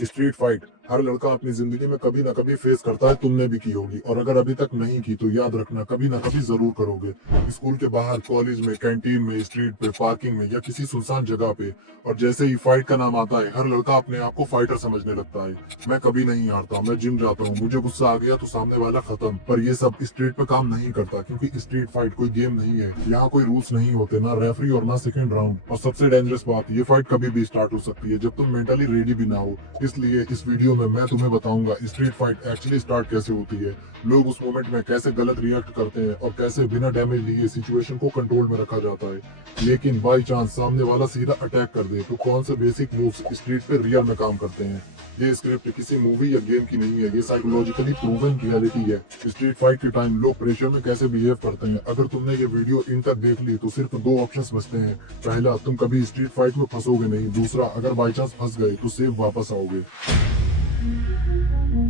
Street fight हर लड़का अपनी जिंदगी में कभी ना कभी फेस करता है, तुमने भी की होगी। और अगर अभी तक नहीं की तो याद रखना, कभी ना कभी जरूर करोगे। स्कूल के बाहर, कॉलेज में, कैंटीन में, स्ट्रीट पे, पार्किंग में या किसी सुनसान जगह पे। और जैसे ही फाइट का नाम आता है, हर लड़का अपने आप को फाइटर समझने लगता है। मैं कभी नहीं हारता, मैं जिम जाता हूँ, मुझे गुस्सा आ गया तो सामने वाला खत्म। पर ये सब स्ट्रीट पे काम नहीं करता, क्योंकि स्ट्रीट फाइट कोई गेम नहीं है। यहाँ कोई रूल्स नहीं होते, ना रेफरी और ना सेकंड राउंड। और सबसे डेंजरस बात, ये फाइट कभी भी स्टार्ट हो सकती है जब तुम मेंटली रेडी भी ना हो। इसलिए इस वीडियो में मैं तुम्हें बताऊंगा स्ट्रीट फाइट एक्चुअली स्टार्ट कैसे होती है, लोग उस मोमेंट में कैसे गलत रिएक्ट करते हैं और कैसे बिना डैमेज लिए सिचुएशन को कंट्रोल में रखा जाता है। लेकिन बाई चांस सामने वाला सीधा अटैक कर दे तो कौन से बेसिक मूव्स स्ट्रीट पे रियल में काम करते हैं। ये स्क्रिप्ट किसी मूवी या गेम की नहीं है, ये साइकोलॉजिकली प्रूवन रियलिटी है। स्ट्रीट फाइट के टाइम लोग प्रेशर में कैसे बिहेव करते हैं। अगर तुमने ये वीडियो इन तक देख ली तो सिर्फ दो ऑप्शंस बचते हैं। पहला, तुम कभी स्ट्रीट फाइट में फंसोगे नहीं। दूसरा, अगर बाई चांस फंस गए तो सेफ वापस आओगे।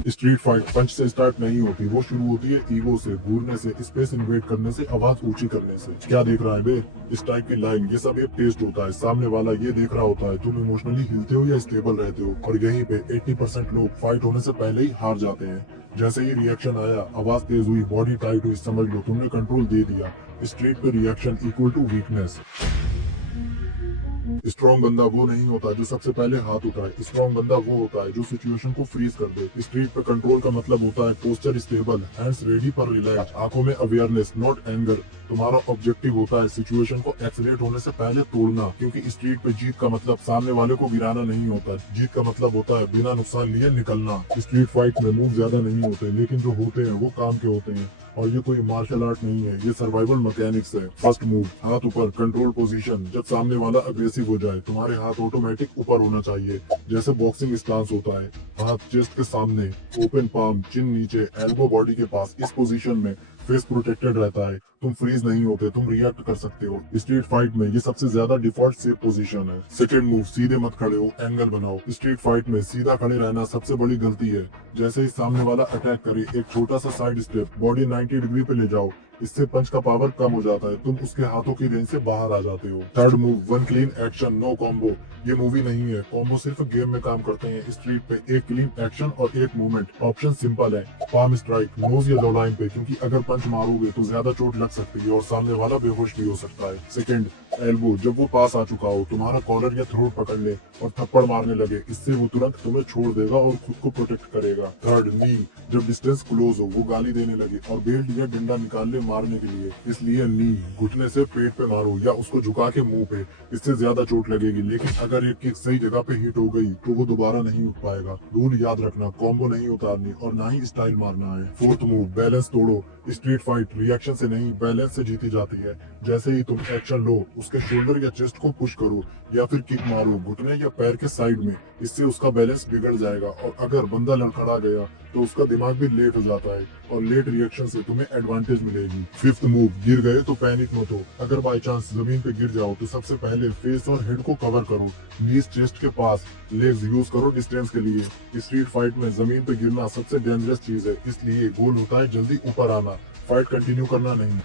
स्ट्रीट फाइट पंच से स्टार्ट नहीं होती, वो शुरू होती है ईगो से, घूरने से, स्पेस इन्वेट करने से, आवाज ऊंची करने से। क्या देख रहा है बे, इस टाइप की लाइन, ये सब एक टेस्ट होता है। सामने वाला ये देख रहा होता है तुम इमोशनली हिलते हो या स्टेबल रहते हो। और यहीं पे 80% लोग फाइट होने से पहले ही हार जाते हैं। जैसे ही रिएक्शन आया, आवाज तेज हुई, बॉडी टाइट हुई, समझ लो तुमने कंट्रोल दे दिया। स्ट्रीट पे reaction equal to weakness. Strong बंदा वो नहीं होता जो सबसे पहले हाथ उठाए। स्ट्रॉन्ग बंदा वो होता है जो सिचुएशन को फ्रीज कर दे। स्ट्रीट पे कंट्रोल का मतलब होता है पोस्चर स्टेबल, हैंड्स रेडी पर रिलैक्स, आंखों में अवेयरनेस नॉट एंगर। तुम्हारा ऑब्जेक्टिव होता है सिचुएशन को एक्सीलेट होने से पहले तोड़ना, क्योंकि स्ट्रीट पे जीत का मतलब सामने वाले को गिराना नहीं होता। जीत का मतलब होता है बिना नुकसान लिए निकलना। स्ट्रीट फाइट में मूव ज्यादा नहीं होते, लेकिन जो होते हैं वो काम के होते हैं। और ये कोई मार्शल आर्ट नहीं है, ये सर्वाइवल मैकेनिक्स है। फर्स्ट मूव, हाथ ऊपर, कंट्रोल पोजीशन। जब सामने वाला अग्रेसिव हो जाए तुम्हारे हाथ ऑटोमेटिक ऊपर होना चाहिए, जैसे बॉक्सिंग स्टांस होता है। हाथ चेस्ट के सामने, ओपन पाम, चिन नीचे, एल्बो बॉडी के पास। इस पोजीशन में फेस प्रोटेक्टेड रहता है, तुम फ्रीज नहीं होते, तुम रिएक्ट कर सकते हो। स्ट्रीट फाइट में ये सबसे ज्यादा डिफॉल्ट सेफ पोजीशन है। सेकंड मूव, सीधे मत खड़े हो, एंगल बनाओ। स्ट्रीट फाइट में सीधा खड़े रहना सबसे बड़ी गलती है। जैसे ही सामने वाला अटैक करे, एक छोटा सा साइड स्टेप, बॉडी 90 डिग्री पे ले जाओ। इससे पंच का पावर कम हो जाता है, तुम उसके हाथों की रेंज से बाहर आ जाते हो। Third move, one clean action, no combo. ये मूवी नहीं है, कॉम्बो सिर्फ गेम में काम करते हैं। स्ट्रीट पे एक क्लीन एक्शन और एक मूवमेंट। ऑप्शन सिंपल है, पाम स्ट्राइक, नोज या लो लाइन पे, क्योंकि अगर पंच मारोगे तो ज्यादा चोट लग सकती है और सामने वाला बेहोश भी हो सकता है। सेकंड, एल्बो, जब वो पास आ चुका हो, तुम्हारा कॉलर या थ्रोट पकड़ ले और थप्पड़ मारने लगे, इससे वो तुरंत तुम्हें छोड़ देगा और खुद को प्रोटेक्ट करेगा। थर्ड, नी, जब डिस्टेंस क्लोज हो, वो गाली देने लगे और बेल्ट या डंडा निकाल ले मारने के लिए, इसलिए नी, घुटने से पेट पे मारो या उसको झुका के मुंह पे, इससे ज्यादा चोट लगेगी। लेकिन अगर एक किक सही जगह पे हिट हो गई तो वो दोबारा नहीं उठ पाएगा। रूल याद रखना, कॉम्बो नहीं उतारनी और ना ही स्टाइल मारना है। फोर्थ मूव, बैलेंस तोड़ो। स्ट्रीट फाइट रिएक्शन से नहीं, बैलेंस से जीती जाती है। जैसे ही तुम एक्शन लो, उसके शोल्डर या चेस्ट को पुश करो या फिर किक मारो घुटने या पैर के साइड में, इससे उसका बैलेंस बिगड़ जाएगा। और अगर बंदा लड़खड़ा गया तो उसका दिमाग भी लेट हो जाता है और लेट रिएक्शन से तुम्हें एडवांटेज मिलेगी। फिफ्थ मूव, गिर गए तो पैनिक मत हो। अगर बाई चांस जमीन पे गिर जाओ तो सबसे पहले फेस और हेड को कवर करो, नीज चेस्ट के पास, लेग्स यूज करो डिस्टेंस के लिए। स्ट्रीट फाइट में जमीन पे गिरना सबसे डेंजरस चीज है, इसलिए गोल होता है जल्दी ऊपर आना, फाइट कंटिन्यू करना नहीं।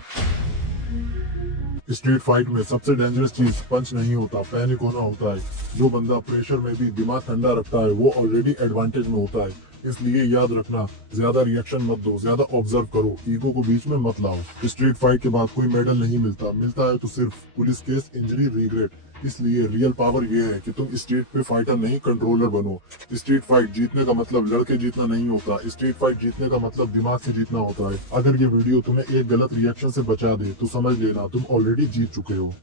स्ट्रीट फाइट में सबसे डेंजरस चीज पंच नहीं होता, पैनिक होना होता है। जो बंदा प्रेशर में भी दिमाग ठंडा रखता है वो ऑलरेडी एडवांटेज में होता है। इसलिए याद रखना, ज्यादा रिएक्शन मत दो, ज्यादा ऑब्जर्व करो, ईगो को बीच में मत लाओ। स्ट्रीट फाइट के बाद कोई मेडल नहीं मिलता, मिलता है तो सिर्फ पुलिस केस, इंजरी, रिग्रेट। इसलिए रियल पावर ये है कि तुम स्ट्रीट पे फाइटर नहीं, कंट्रोलर बनो। स्ट्रीट फाइट जीतने का मतलब लड़के जीतना नहीं होता, स्ट्रीट फाइट जीतने का मतलब दिमाग से जीतना होता है। अगर ये वीडियो तुम्हें एक गलत रिएक्शन से बचा दे तो समझ लेना तुम ऑलरेडी जीत चुके हो।